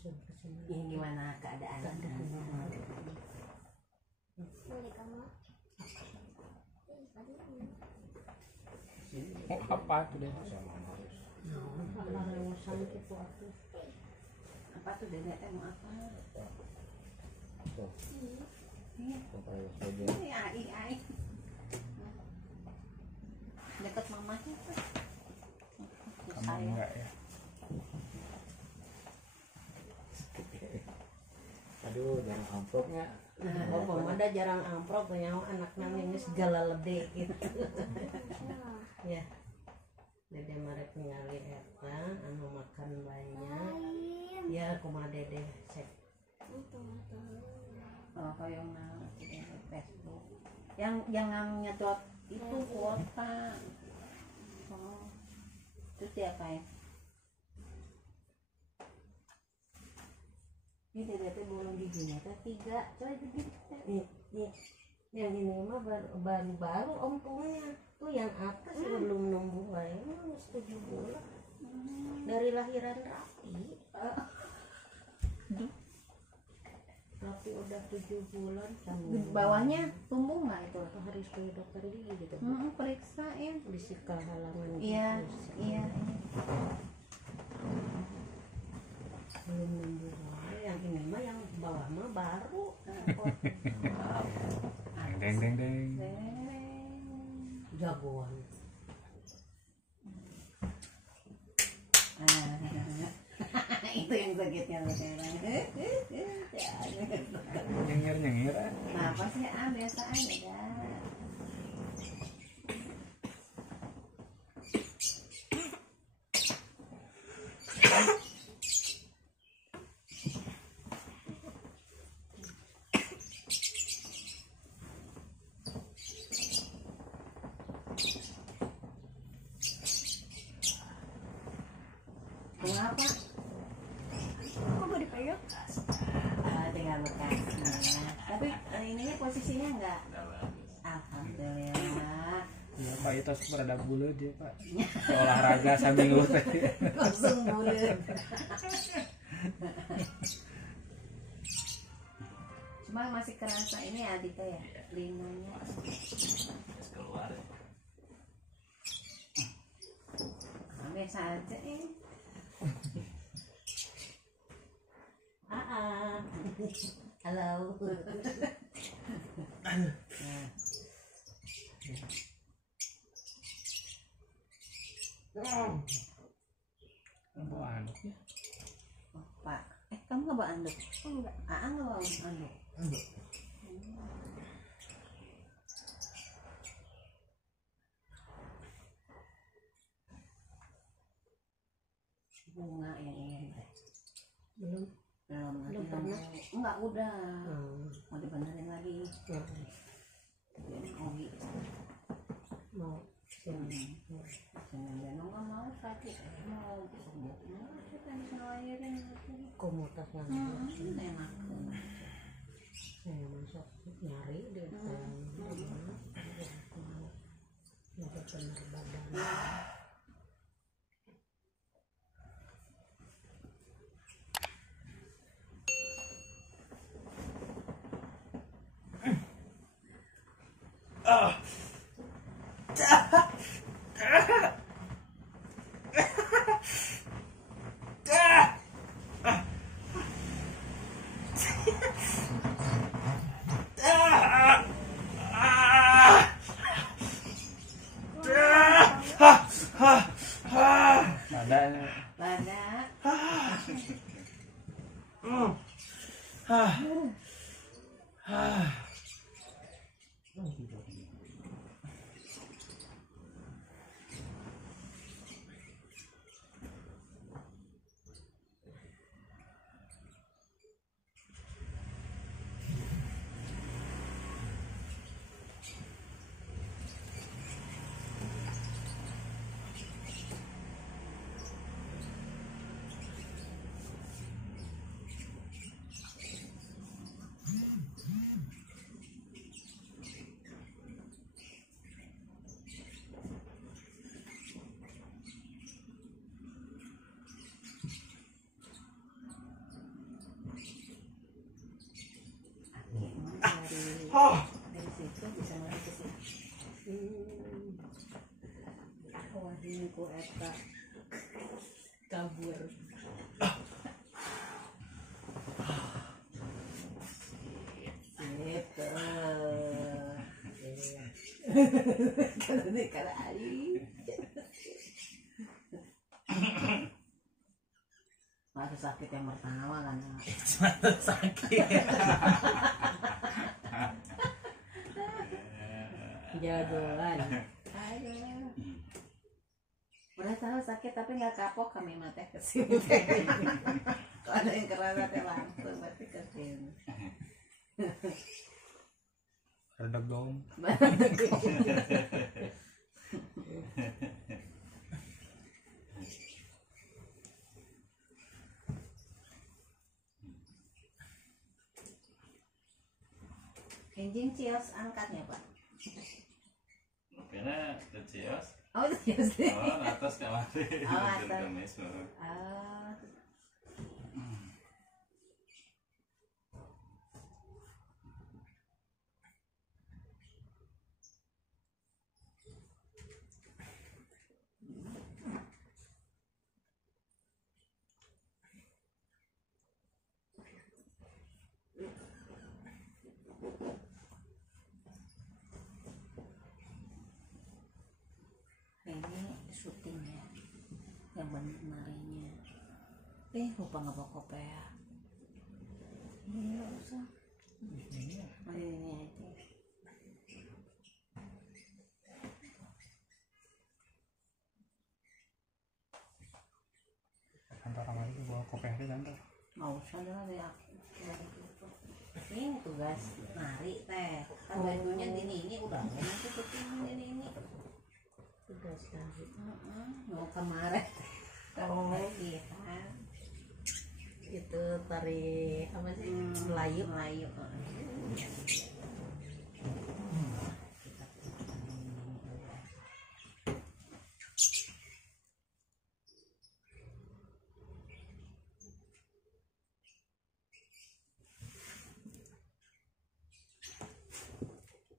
Ini gimana keadaan? Apa tuh deh? Apa tuh dedek mau apa? Ini ai. Dekat mamanya tuh. Kamu enggak ya? Aduh, jarang amplopnya. Oh, ada jarang amplop yang anaknya ini segala lede gitu. Ya. Dede marek ningali eta anu makan banyak. Ya, kumaha dede cek. Oh, kayak Facebook. Yang nyedot itu kuota. Oh. Terus diapain? Ini dede bolong giginya teh 3. Coba begini. Yang ini mah baru ompongnya. Tuh yang atas belum numbuh wae, harus 7 bulan. Dari lahiran Rapi. Rapi udah 7 bulan sama. Di bawahnya tumbuh nggak itu? Harus ke dokter gigi gitu. Periksa ya. Disikal halaman. Iya. Belum numbuh wae. Yang ini mah yang bawah mah baru. Deng. Jagoan. Itu yang sakitnya sekarang. Nyengir. Apa sih? Biasa aja dah. Kenapa? Kok gue dipeyok? Tinggal bekasnya. Tapi ininya posisinya enggak. Alhamdulillah. Ya Pak, itu berada bulat ya Pak. Olahraga sambil ngurut. Langsung bulat. Cuma masih kerasa ini Adita ya, linganya. Keluar. Biasa aja Halo. Bawa anduk ya? Pak, kamu nggak bawa anduk? Oh enggak, nggak bawa anduk. Bunga yang ingin belum pernah. Enggak, udah mau dibenerin lagi. Ogi Mau jangan nggak mau sakit, mau sembuh, kita bisa ngelahirin komutas enak. saya masuk nyari di penerbangan. Dari situ bisa masuk ke sini. Wah ini ku eta kabur. Gitu. Kalau ini kalau Ali. Masa sakit yang pertama kan? Sakit. Jagoan. Aduh. Udah tahu sakit tapi nggak kapok kami mati kesini. Kalau ada yang kerasa teh langsung berarti kesini. Rada gong. Kenjing cios angkatnya Pak. Karena ke Cios, Oh itu cios deh. oh atas kamari, Oh, atas. Kamis, Ah, ini syutingnya yang kemarinnya. Lupa nggak bawa kopea. Ini nggak usah. Oh, ini aja. Kantor orang itu bawa kopi hari kantor. Nggak usah dah deh aku. Ini tugas nari teh. Kan bajunya ini udah nanti syuting ini. Tugas dari Mau kemarin. Oh. Iya. itu tari apa sih Melayu. Melayu.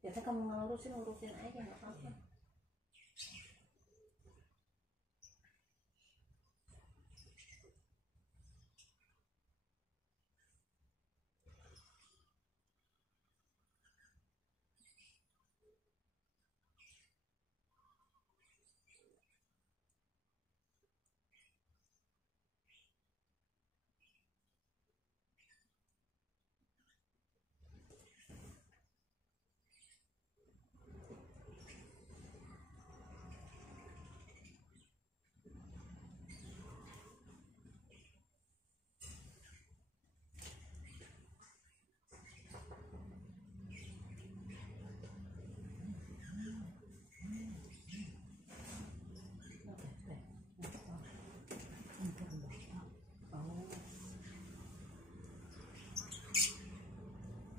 Biasanya kamu urusin aja nggak apa-apa.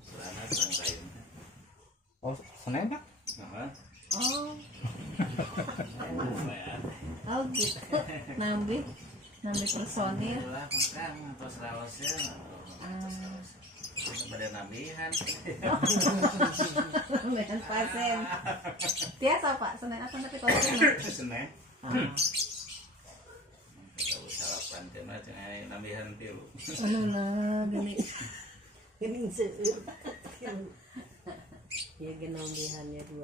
Celana serang kain. Oh, Senin Pak? Nah, Oh, ya. oh gitu. Nambi personil. Itulah makan tos raosnya. Pada nabihan. Dengan pasien. Biasa Pak, Senin apa nanti pasien? Senin. Kita sarapan cina cina nabihan tilu. Alah, gini. Ini seueur. Ya genombihannya 2.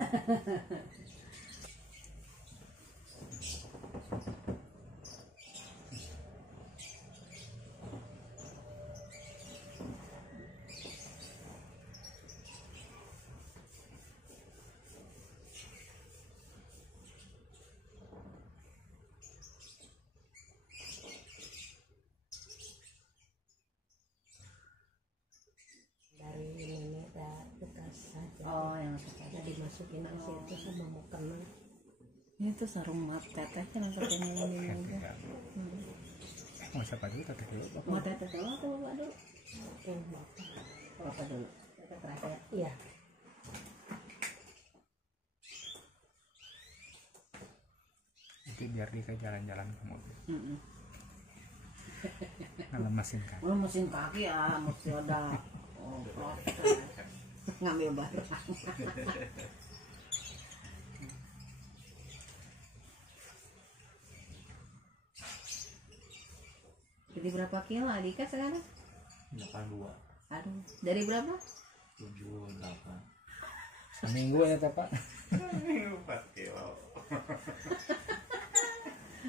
Dari ini bekas saja. Oh, yang suka. Nah, dimasukin ke situ sama mukena. Itu sarung mat teteh kan untuk ini udah. Mau siapa dulu teteh dulu? Mat teteh dulu atau bapak dulu? Bapak. Bapak dulu. Teteh terakhir. Iya. Itu biar dia jalan-jalan ke mobil. Ngelemasin kan. Mesin kaki ya, mesti ada. Oh, proses. ngambil barang. Jadi berapa kilo Adika sekarang? 82 Aduh, dari berapa? 78 Seminggu ya teh Pak. 4 kilo.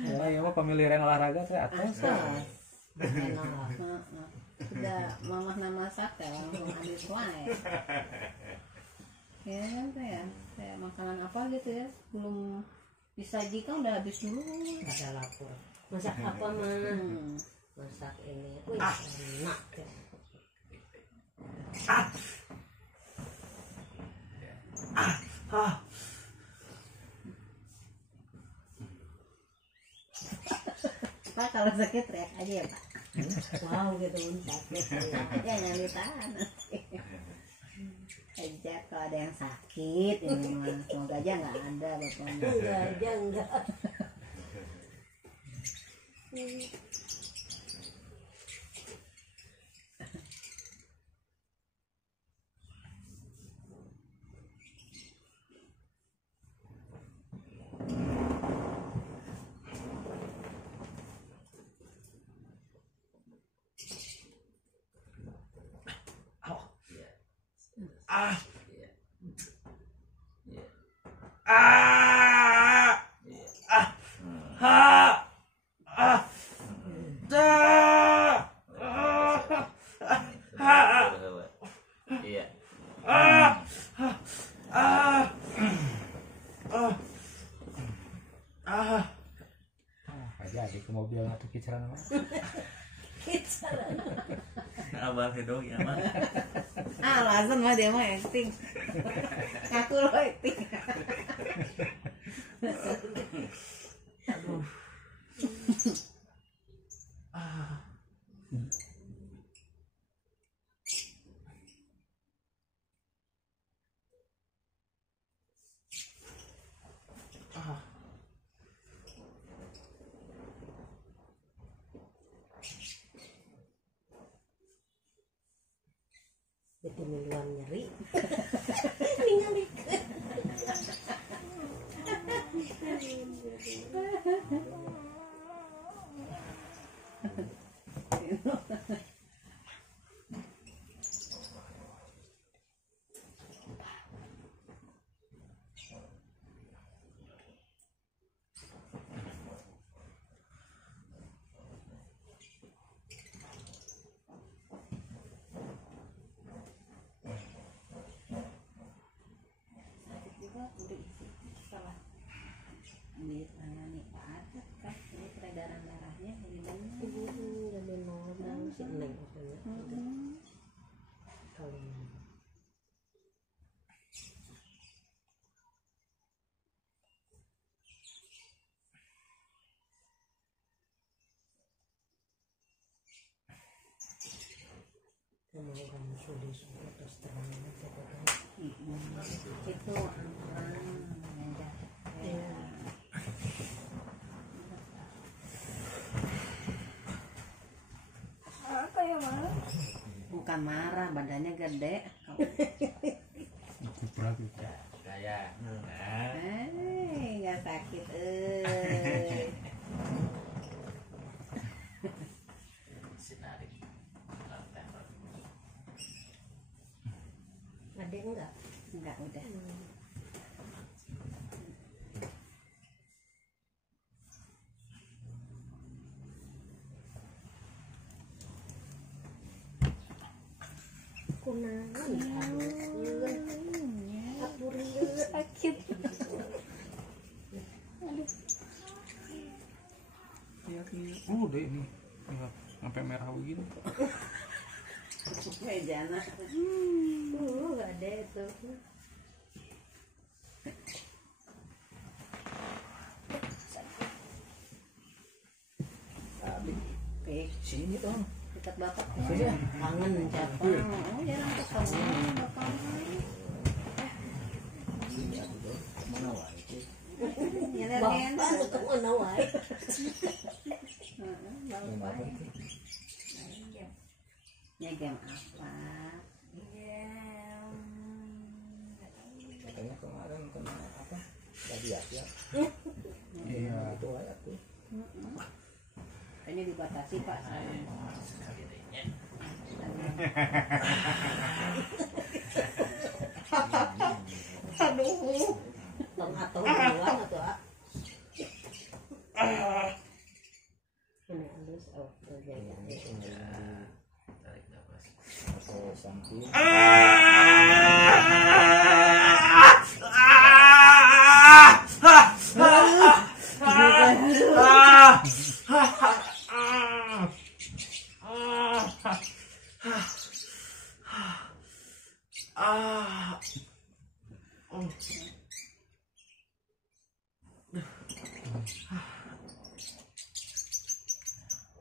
Ya, ya mah pemilihan olahraga teh atas. enak. Sudah mamah nama masak ya, langsung habis wae. Ya kan teh ya, kayak makanan apa gitu ya, belum disajikan udah habis dulu. Ada lapor. Masak apa mah? Masak ini. Wih, enak ya. Pak kalau sakit teriak aja ya Pak. Wow gitu sakit. Ya jangan ditahan nanti. Aja kalau ada yang sakit ini mah semoga aja nggak ada bapaknya. Enggak aja enggak. Iya. Aja di ke mobil atau kisaran mah. Abah itu ya mah. Alasan mah dia mah acting. Ngaku lo acting. Jadi miluan nyeri. Ningali. Salah ditangani padat kan ini peredaran darahnya gimana? Jadi normal si Neng katanya. Kalau sama orang sulis terus terang aja katanya. Itu ya. Apa ya marah? Bukan marah, badannya gede. Kuprat itu. Gaya. Nggak sakit Sinari. Ada enggak? Enggak udah. Kunangan apurieun sakit. Lihat nih. Deh ini. Ya, sampai merah begini. Mejana. Ada itu. Sini dong. Dekat bapak. Kangen siapa? Oh, jarang ketemu bapak. mana wae itu Bapak untuk mana wae? Ya game apa? Game katanya kemarin kena apa radiasi ya. Iya. Itu aja tuh. Kayaknya dibatasi Pak. Sekali dehnya. Aduh. Tong atau duluan atau ini halus jaga. Tarik nafas. Atau samping.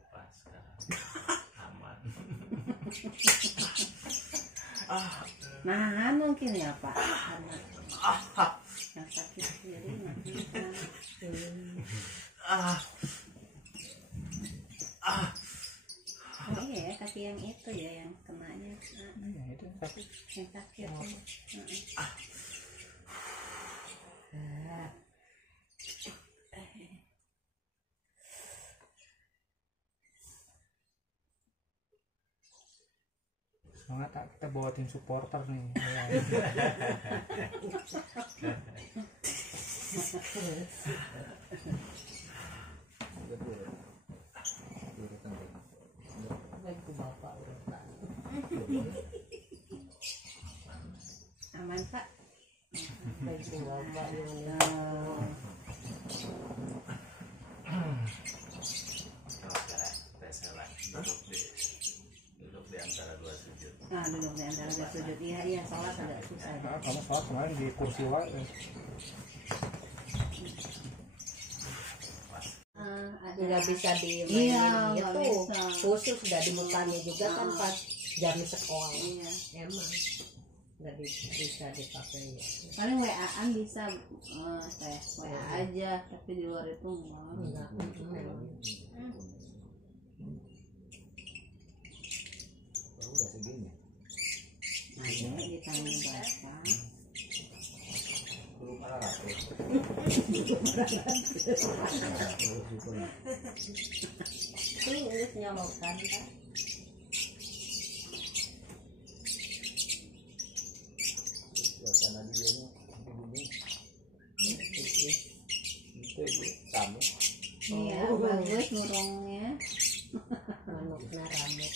Pas sekarang. Aman. Nah, mungkin ya Pak. Yang sakit sendiri nanti. Oh iya ya, kaki yang itu ya yang kenanya. Iya, itu sakit. Yang sakit. Semangat tak, kita bawa tim supporter nih. Baik bapak urutan. Aman Pak. Baik bapak ini. Kalau sekarang reselah duduk di antara dua sujud. Nah, duduk di antara dua sujud. Iya, sholat agak susah. Nah, kamu sholat kemarin di kursi wae. Nggak bisa Iya, dimainin nggak gitu. bisa. Khusus sudah dimutanya juga kan pas jam sekolah. Iya. Emang nggak bisa dipakai ya. Paling WA-an bisa saya WA aja, tapi di luar itu enggak. Udah segini. Nah, ini ditanya Bapak. Belum ada rapi. Terus nyolokan kan. Suasana dia nih begini. Itu tamu. Iya, bagus murungnya. Manuknya rambut.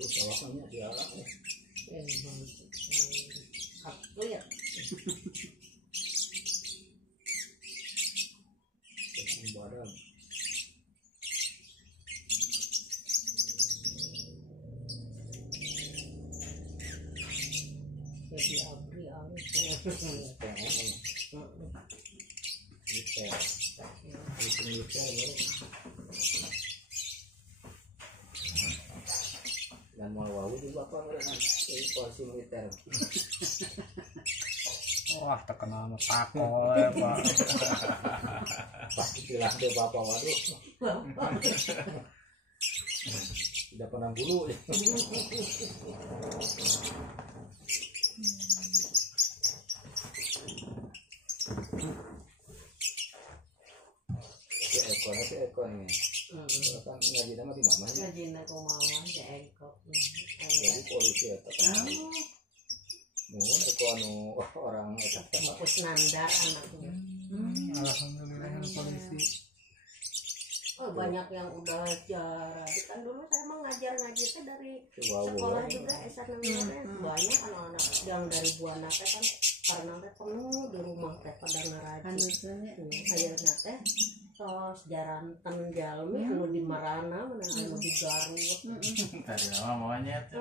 Terus bawakannya dia Atlet. badan. Jadi abri halus. Dan mau wau juga apa dengan polisi militer. Wah, terkenal sama takol ya, Pak. Pasti istilah dia bapak waduh. Tidak pernah bulu. Si ekornya. Kalau kan ngaji nama di mamanya. Ngaji nak mama si Eko. Jadi polisi ya tekan. Mohon eko anu orang eta Mupus nandar anaknya. Alhamdulillah yang polisi. Oh, banyak yang udah jadi kan dulu saya emang ngajar ngaji itu dari Wow, sekolah wow. juga S&M banyak anak-anak yang dari Buana teh kan karena teh penuh di rumah teh pada ngaraji Kanutnya. ayeuna teh tos jaranten jalmi anu di Marana mana anu di Garut Tadi nama monyet.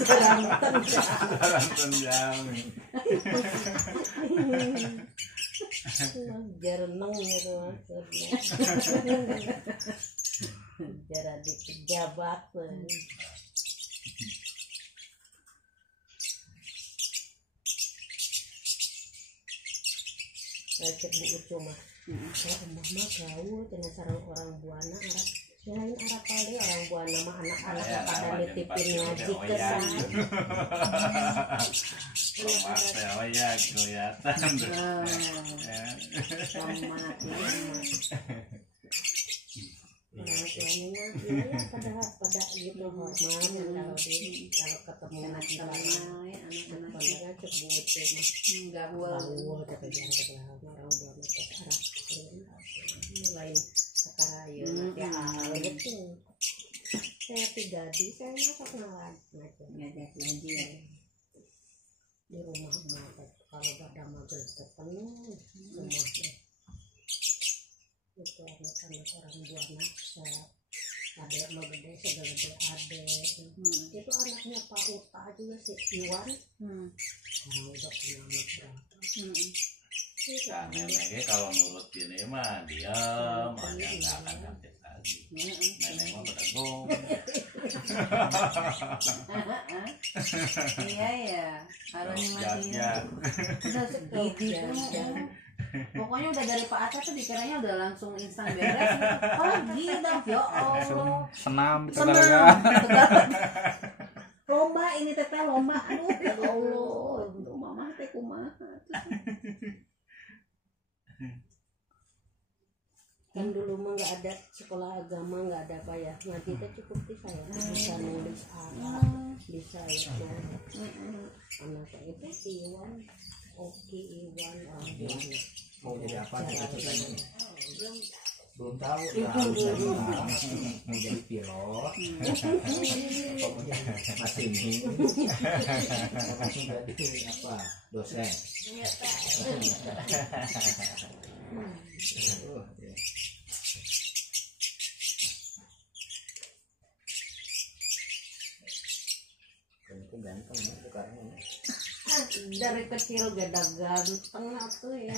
jaranten Jaranten Jami. jareneng gitu maksudnya jarak di pejabat cek Bu Ucu mah saya mah gaul cenah sareng orang Buana Arab lain Arab kali orang Buana mah anak-anak pada nitipin ngaji ke sana Mas ya kelihatan. Selamat ya. orang tuanya ya pada gitu hormat kalau ketemu anak Anak-anak sebenarnya cek Bu Ucu mah enggak boleh. gaul tapi jangan keberapa orang Buana teh Arab lain perkara ya ya gitu saya pribadi saya masuk ngajar Ngajak ngaji ya. di rumah emak kalau pada maghrib penuh semua itu anak-anak orang Buana saya ada mau gede segede ade itu anaknya Pak Uta juga si Iwan orang udah punya anak berapa Kan neneknya kalau nurut gini mah diam aja nggak akan ngerti lagi. Nenek mah beragam. Iya ya. Kalau nikmatin udah segigi tuh. Pokoknya udah dari Pak Atta tuh dikiranya udah langsung instan beres. Oh gitu, ya Allah. Senam di Senang. Tegalega. Lomba ini teteh lomba. Aduh ya Allah. Untuk mama teh kumaha. kan dulu mah nggak ada sekolah agama nggak ada apa ya ngaji itu cukup di saya bisa nulis Arab bisa itu anak saya itu Iwan Oki Iwan Mau jadi apa nih ceritanya? Belum tahu mau jadi pilot atau mau jadi masinis atau jadi apa dosen. Itu ganteng ya sekarang ya. dari kecil gada ganteng tuh ya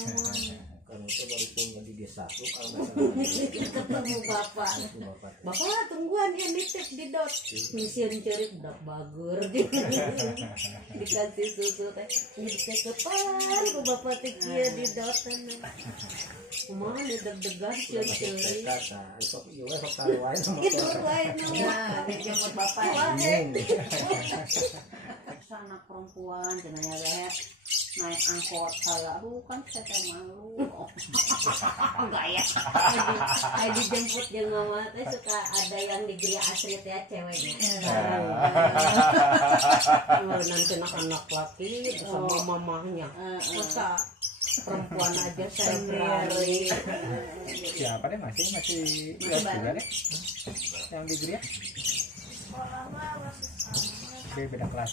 Karena itu baru punya di desa tuh kalau nggak ketemu bapak salah bapak. bapak tungguan yang nitip di dot misian cerit dak bagur dikasih susu teh jadi kekepan ku bapak teh kieu di dot mah di deg-degan cerit cerit Sok iya sok taruhan sama itu lain Nah, dijemput bapak. Anak perempuan jenanya lihat naik angkot salah bukan saya teh malu. Enggak ya. kayak dijemput jeung mama teh suka ada yang di Gria Asri teh ceweknya nanti anak laki sama mamahnya masa perempuan aja saya berani Siapa deh masih kelas juga deh. Yang di Gria. Oke, beda kelas.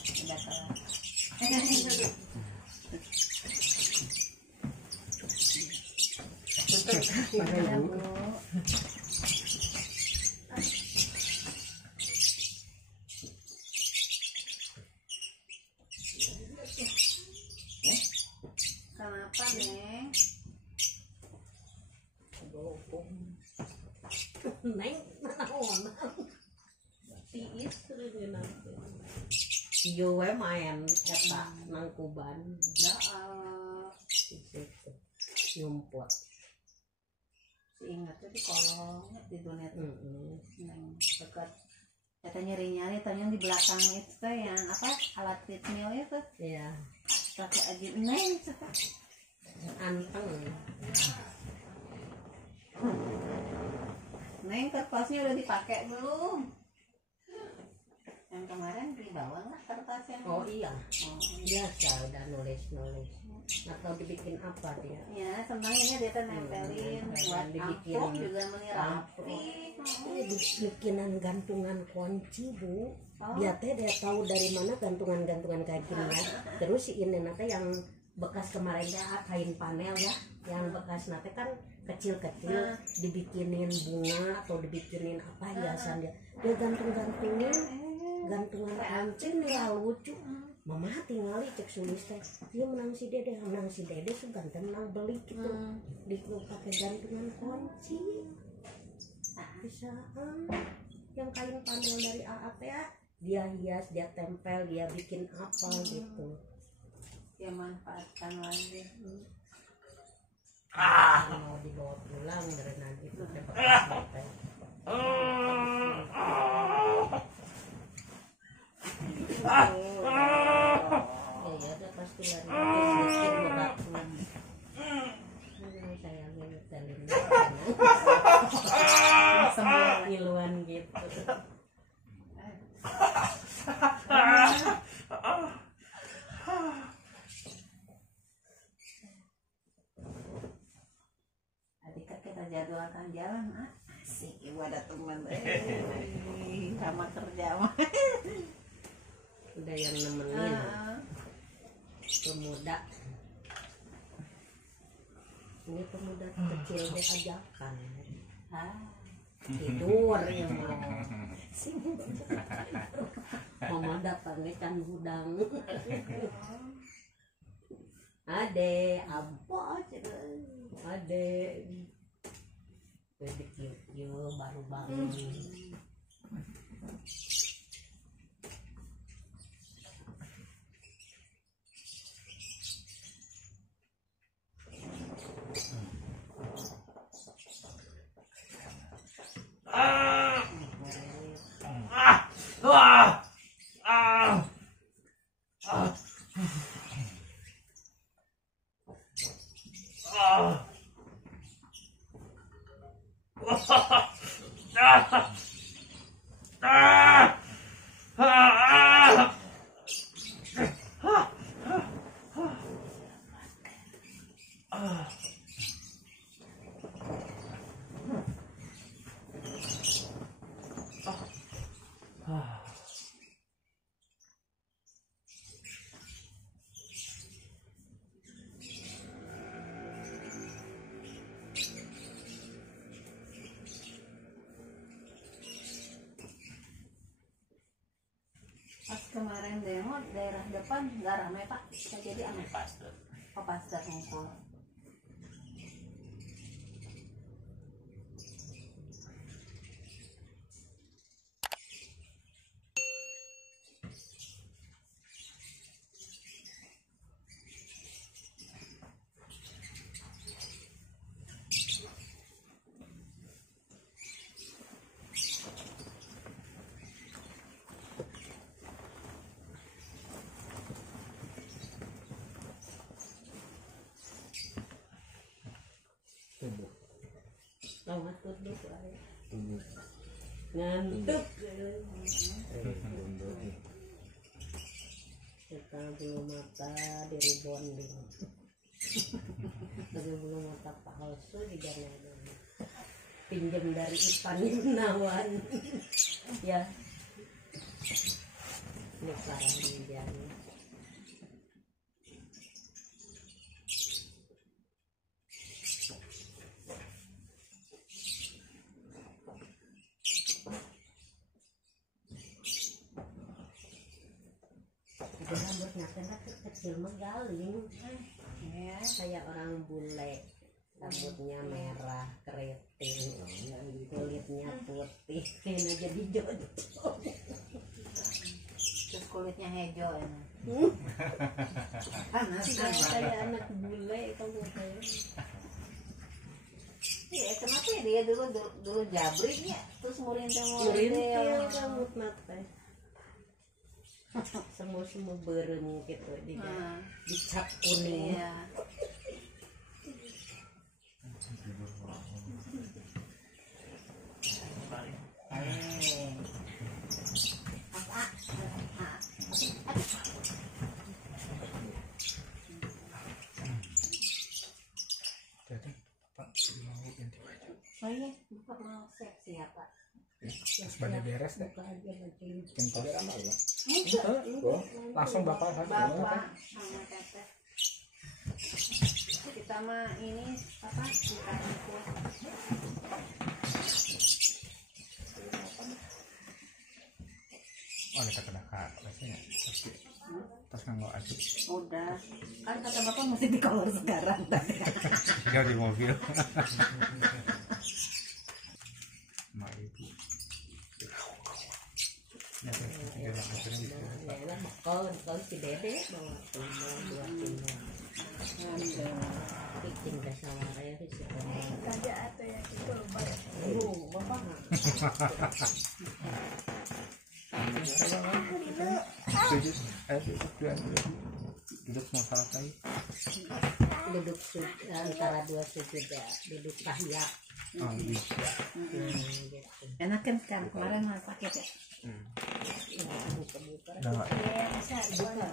Kenapa Neng? neng naon tiis nanti yo we main eta nang Kuban Ya di situ nyumput si ingat tuh di kolong di dunia tuh yang dekat kata nyari-nyari tanya di belakang itu tuh yang apa alat treadmill itu ya pakai aja Neng anteng Neng kertasnya udah dipakai belum? Yang kemarin dibawa nggak kertasnya? oh iya Oh, biasa udah nulis atau dibikin apa dia? Ya, senangnya dia tuh nempelin buat dibikin amplop juga meni rapi. Bikinan gantungan kunci Bu. Oh. Dia teh dia tahu dari mana gantungan-gantungan kayak gini ya. Terus si ini nate yang bekas kemarin ya kain panel ya, yang bekas nate kan kecil-kecil dibikinin bunga atau dibikinin apa hiasan dia gantung-gantungin gantungan kunci nih lucu. Mama tinggal cek sulis teh dia menang si dede seganten menang beli gitu di pakai gantungan kunci bisa yang kain panel dari AAT ya dia hias dia tempel dia bikin apa gitu Dia manfaatkan lagi. mau dibawa pulang dari nanti tuh teh bekas teh ya ada pasti lari sedikit berat saya ngetelin semua ngiluan gitu Adika kita jadwalkan jalan asik ibu ada teman sama kerja mah udah yang nemenin pemuda ini pemuda kecil dia ajakan tidur ya mau mama datangnya kan hudang ade apa ade begitu baru bangun pas kemarin demo daerah depan nggak ramai Pak, jadi aneh Pastor. pastor ngumpul. Tamat tuh ngantuk kita belum mata dari bonding tapi belum mata palsu di jalan pinjam dari Ipan Gunawan ya ini parah pinjam rambutnya kan kecil menggaling Ya. kayak orang bule rambutnya merah keriting kulitnya putih kena jadi jodoh Terus kulitnya hijau ya. panas kayak anak bule kamu kayak Iya, kenapa ya dia dulu jabrik ya, terus murintil rambut mata semua berem gitu dicap kuning Iya. Bapak mau siap Pak. Sebagai beres deh. Buka aja bajunya. Pintar. Oh, Langsung bapak Bapak sama teteh. Kita mah ini apa? Kita itu. Oh, ada kena kak, biasanya. Terus nggak aja. Udah. Kan kata bapak mesti di kolor sekarang tadi. Tinggal di mobil. Mak ibu. Ya, tinggal akhirnya bisa. Ya, bakal si Dede bawa timbang, 2 timbang. Bikin dasar raya sih sekarang. Ada atau yang itu lumayan. Bapak nggak? Duduk mau salah lagi. Duduk antara 2 sujud ya, duduk tahiyat. Oh, bisa. Gitu. Enak kan kemarin mah sakit ya. Buka-buka. Udah nggak? Ya, bisa. Buka.